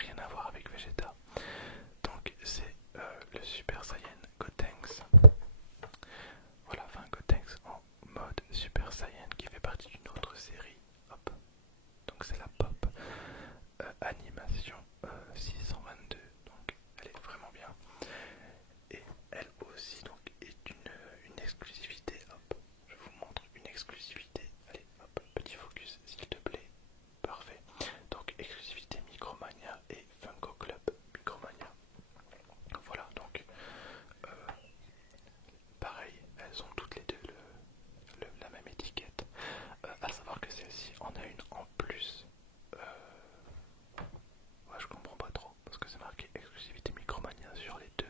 rien à voir avec Vegeta. Donc c'est le Super Saiyan Gotenks. Voilà, enfin Gotenks en mode Super Saiyan qui fait partie d'une autre série. Hop. Donc c'est la Pop Animation 622. Donc elle est vraiment bien. Et elle aussi donc est une exclusivité. Hop, je vous montre une exclusivité. Allez, hop, petit focus s'il te plaît. Parfait. Donc exclusivité Micromania et Funko Club Micromania. Voilà, donc pareil, elles ont toutes les deux la même étiquette. À savoir que celle-ci en a une en plus. Ouais, je comprends pas trop parce que c'est marqué exclusivité Micromania sur les deux.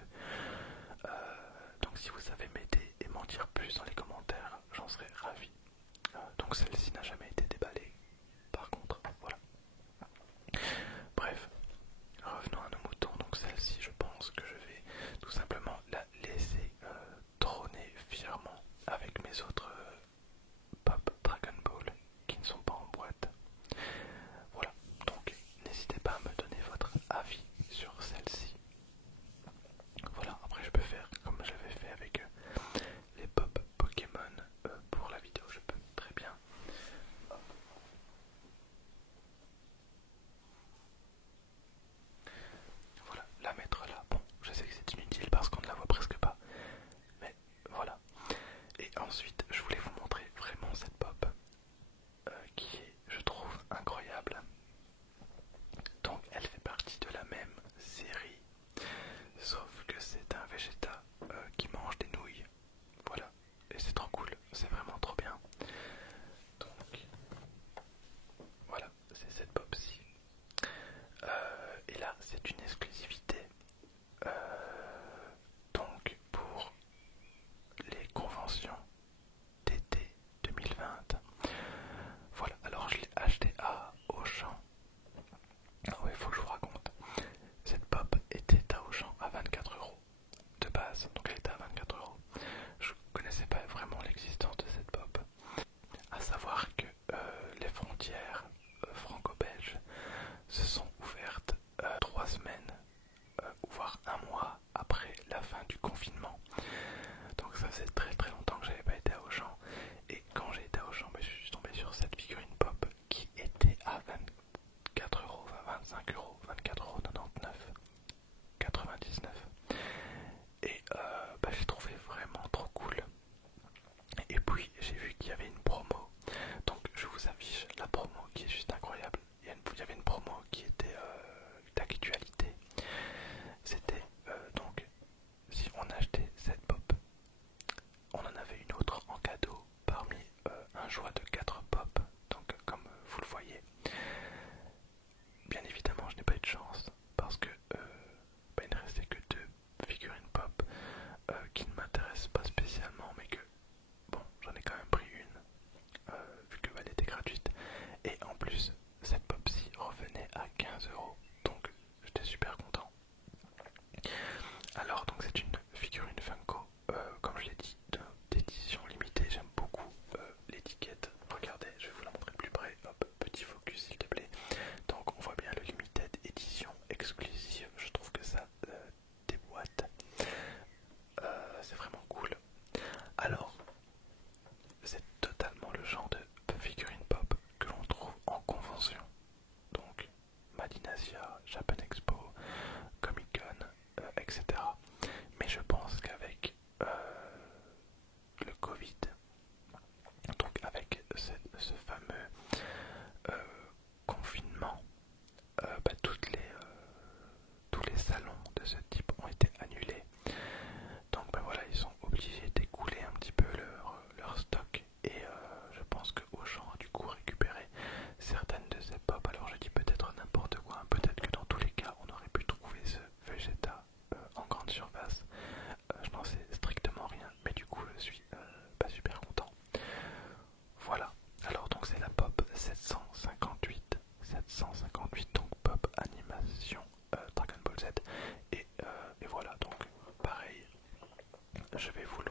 Donc si vous savez m'aider et m'en dire plus dans les commentaires, j'en serais ravi. Donc celle-ci n'a jamais été déballée. Par contre, voilà. Bref, revenons à nos moutons. Donc celle-ci, je pense que je vais tout simplement la laisser trôner fièrement avec mes autres Pop Dragon Ball qui ne sont pas en boîte. Voilà, donc n'hésitez pas à me donner votre avis sur celle-ci. Voilà, après je peux faire comme j'avais fait avec les Pop Pokémon pour la vidéo, je peux très bien. Voilà, la mettre là. Bon, je sais que c'est inutile parce qu'on ne la voit presque pas, mais voilà. Et ensuite, je voulais vous montrer vraiment cette pop qui est, je trouve, incroyable. Donc, elle fait partie de la même série, sauf que c'est un Vegeta qui mange des nouilles. Voilà, et c'est trop cool, c'est vraiment trop bien. Donc, voilà, c'est cette pop-ci. Et là, c'est une exclusivité. Donc, pour les conventions d'été 2020. Voilà, alors je l'ai acheté à Auchan. Ah ouais, faut que je vous raconte. Cette pop était à Auchan à 24 € de base, donc elle était à 24 €. Je connaissais pas vraiment l'existence de cette pop. À savoir que les frontières franco-belges se sont ouvertes 3 semaines, voire un mois après la fin du confinement. Donc ça c'est très très longtemps que j'avais pas été à Auchan. Et quand j'ai été à Auchan, je suis tombé sur cette figurine pop qui était à 24 €, 25 €, 24,99 €, 99. Et j'ai trouvé vraiment trop cool. Et puis j'ai vu qu'il y avait une promo. Donc je vous affiche la promo qui est juste incroyable. Il y avait une promo qui était d'actualité. C'était donc si on achetait cette pop, on en avait une autre en cadeau parmi un choix de 4 pop. Donc comme vous le voyez, bien évidemment je n'ai pas eu de chance parce que il ne restait que 2 figurines pop qui ne m'intéressent pas spécialement, mais que bon, j'en ai quand même pris une vu qu'elle était gratuite. Et en plus cette pop-ci revenait à 15 €, donc j'étais super content. Alors donc c'est une figurine Funko, comme je l'ai dit, d'édition limitée. J'aime beaucoup l'étiquette. Regardez, je vais vous la montrer plus près. Hop, petit focus s'il te plaît. Donc on voit bien le limited édition exclusive. Je trouve que ça déboîte. C'est vraiment cool. Alors c'est totalement le genre de figurine pop que l'on trouve en convention. Donc Madinasia, Japan Expo, Comic Con, etc. Mais je pense qu'avec le Covid, donc avec ce fameux confinement, tous les salons de ce type ont été annulés. Donc voilà, ils sont obligés d'écouler un petit peu leur stock. Et je pense que Auchan a du coup récupéré certaines de ces pop. Alors je dis peut-être n'importe quoi, hein. Peut-être que dans tous les cas on aurait pu trouver ce Vegeta en grande surface. Je n'en sais strictement rien, mais du coup je suis pas super content. Voilà, alors donc c'est la pop 758, donc pop animation Dragon Ball Z. Et voilà, donc pareil, je vais vous